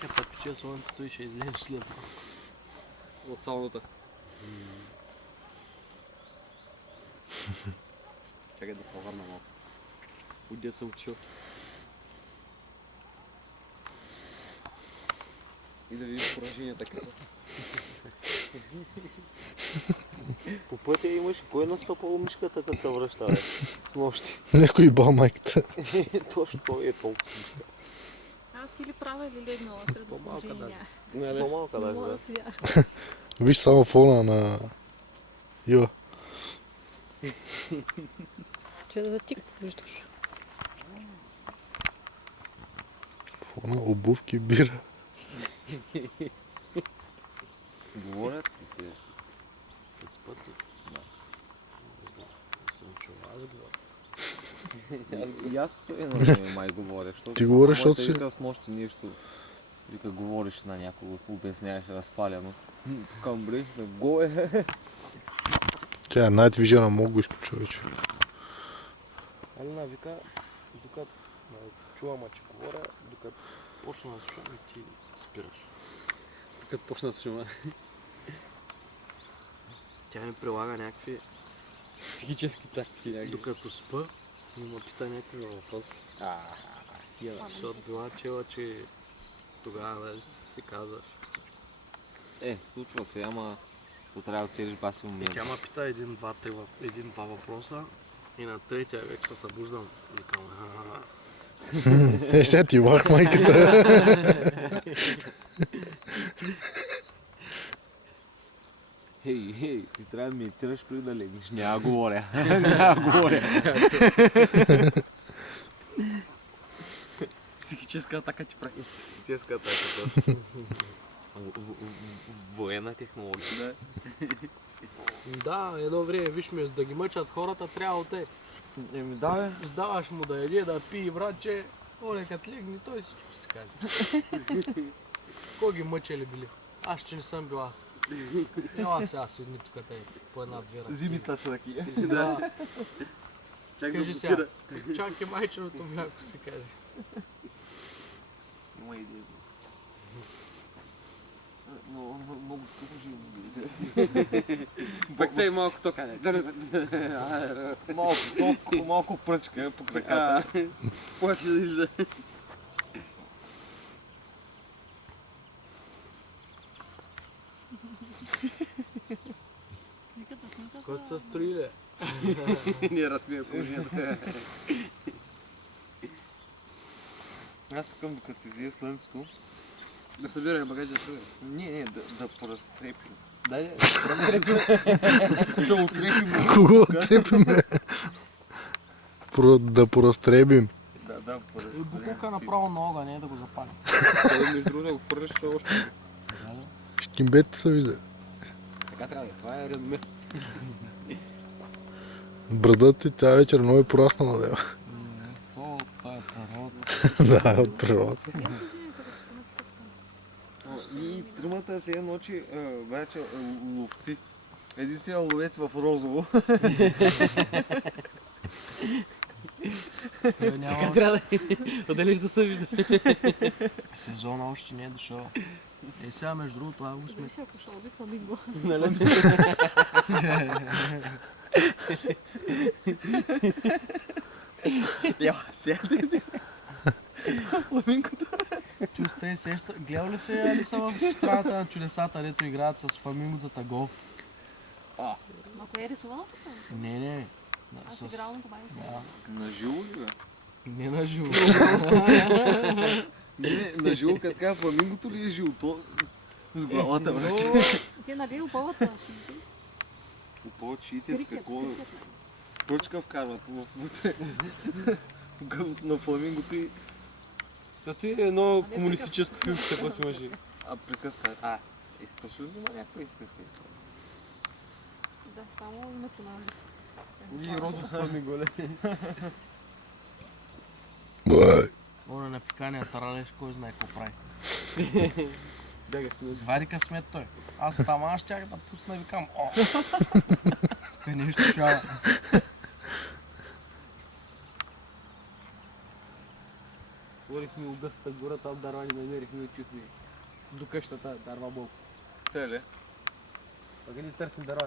чакай, пече слънцето и ще излезеш след това. От сауната. Чакай да се върна малко. Отдет съм чул. И да видиш пораженията къса. По пътя имаш кой настъпал мишката, като се връща, бе? С нощи. Някой бал майката. Точно той е толкова. Аз или права или легнала сред положение. По-малка даже, Мога да. да свия. Виж само фона на Ива. Че да ти виждаш. Фона, обувки, бира. Говорят ли се? От спътни. Да. Не знам. Не съм чул. Аз говоря. И аз стоя на нея май говоря. Ти говориш, защото си... Вика с нощи нещо. Вика говориш на някого, обясняваш разпаляно. Към бре, да го е. Тя е най-движена могушка, човече. Алина вика, докато чувам, че говоря, докато почна да слушам и ти спираш. Като почна с шума. Тя ми прилага някакви, Психически тактики някакви. докато спа, и ме пита някакви въпроси. Защото била чела, че тогава даже си казваш всичко. Случва се, ама трябва да целиш баси И момент. тя ме пита един-два въпроса и на третия вече се събуждам. Викам, Сега ти лах майката. Хей, ти трябва да медитираш преди да легнеш. Няма говоря. Няма говоря. Психическа атака ти прави. психическа атака. Военна технология. Да, едно време, виж ме, да ги мъчат хората, трябва те. Еми да, бе. Сдаваш му да еде, да пие, братче. Оле, като легне, той всичко се каже. Кой ги мъчели били? Аз че не съм бил аз. Ела сега седни тук те по една-две ръки. Зимите са такива. Да. Чакай Кажи сега. Чакай майченото мляко си каже. Има идея. Много скъпо живо. Бакта и малко токане. Малко пръчка по краката. Плаче да излезе. Снимката, снимката. Който се строи, ле. Ние разсмия положението. Аз искам докато излие слънцето да събираме багажа да събираме. Не, да поразтрепим. Дай, Да отрепим. Кого трепиме? Да порастребим. Да, поразтрепим. букука направо на огън, не да го запалим. Той между другото го фърляш още. Шкимбете се вижда. Така трябва да е. Това е реноме. Брадът ти тази вечер много е пораснала, дева. Това е природа. Да, от природа. И тримата се ночи вече ловци. Единствения ловец в розово. Той няма... Трябва да отделиш да се вижда. Сезона още не е дошъл. Сега между другото август месец. Ако ще лови фламинго. Яла, сяде. Фламинкото. Чустай сеща. Гледал ли се Алиса в страната на чудесата, дето играят с фламинготата голф? А кое е рисувано? Не. Аз игралното май. Да. На живо ли, бе? Не на живо. Не, на живо, като така фламингото ли е живо? То с главата вече. Те нали опълват Опълват шиите с какво? Пръчка вкарват вътре. На фламингото и... Тато е едно комунистическо филмче, какво си мъжи. Приказка. Изпрашил ли има някаква истинска история? Да, само името на Алиса. И розов фламинго, ле. Оне на пикания таралеш, кой знае какво прави. Звари късмет той. Аз там щях да пусна и викам, тук нещо шава. Говори намерихме от гъстата гора, там дърва не намерихме и чухме до къщата дърва болко. Теле. Пък ни търсим дърва.